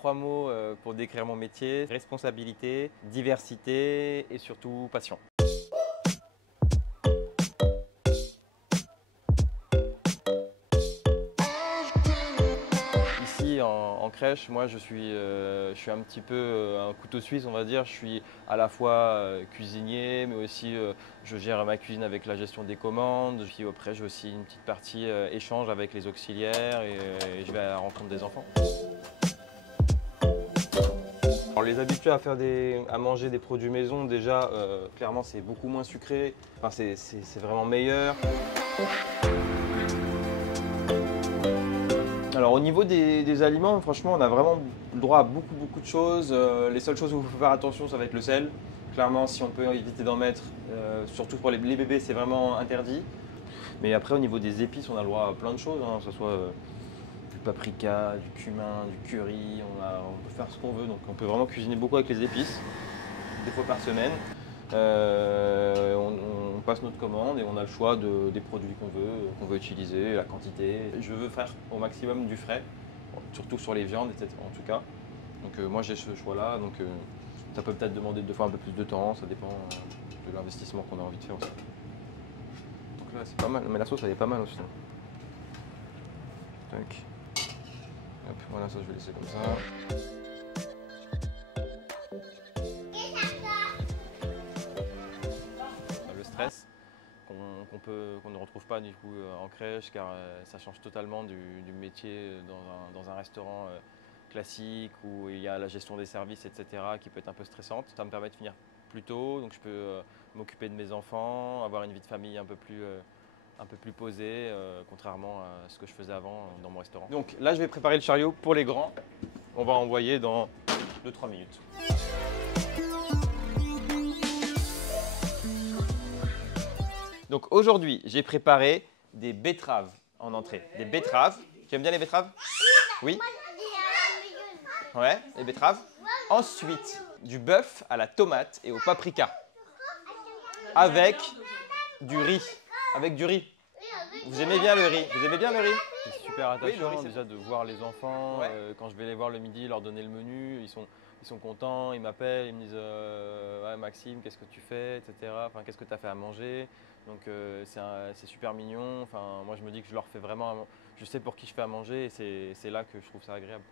3 mots pour décrire mon métier: responsabilité, diversité et surtout passion. Ici en crèche, moi je suis un petit peu un couteau suisse, on va dire. Je suis à la fois cuisinier, mais aussi je gère ma cuisine avec la gestion des commandes. Puis après, j'ai aussi une petite partie échange avec les auxiliaires et je vais à la rencontre des enfants. Alors, les habitués à manger des produits maison, déjà, clairement, c'est beaucoup moins sucré. Enfin, c'est vraiment meilleur. Alors, au niveau des aliments, franchement, on a vraiment le droit à beaucoup de choses. Les seules choses où il faut faire attention, ça va être le sel. Clairement, si on peut éviter d'en mettre, surtout pour les bébés, c'est vraiment interdit. Mais après, au niveau des épices, on a le droit à plein de choses, hein, que ce soit du paprika, du cumin, du curry, on peut faire ce qu'on veut. Donc on peut vraiment cuisiner beaucoup avec les épices, des fois par semaine. On passe notre commande et on a le choix des produits qu'on veut utiliser, la quantité. Je veux faire au maximum du frais, surtout sur les viandes, etc. en tout cas. Donc moi j'ai ce choix-là, donc ça peut peut-être demander deux fois un peu plus de temps, ça dépend de l'investissement qu'on a envie de faire aussi. Donc là c'est pas mal, mais la sauce elle est pas mal aussi. Tac. Hop, voilà, ça je vais laisser comme ça. Le stress qu'on ne retrouve pas du coup en crèche, car ça change totalement du métier dans un restaurant classique où il y a la gestion des services, etc., qui peut être un peu stressante. Ça me permet de finir plus tôt, donc je peux m'occuper de mes enfants, avoir une vie de famille un peu plus posée, contrairement à ce que je faisais avant dans mon restaurant. Donc là, je vais préparer le chariot pour les grands. On va envoyer dans 2-3 minutes. Donc aujourd'hui, j'ai préparé des betteraves en entrée. Des betteraves. Tu aimes bien les betteraves? Oui. Ouais, les betteraves. Ensuite, du bœuf à la tomate et au paprika. Avec du riz. Avec du riz. Vous aimez bien le riz? Vous aimez bien le riz? C'est super attachant oui, déjà de voir les enfants. Ouais. Quand je vais les voir le midi, leur donner le menu, ils sont contents, ils m'appellent, ils me disent ouais, Maxime, qu'est-ce que tu fais, etc. Enfin, qu'est-ce que tu as fait à manger? Donc c'est super mignon. Enfin, moi je me dis que je leur fais vraiment, je sais pour qui je fais à manger et c'est là que je trouve ça agréable.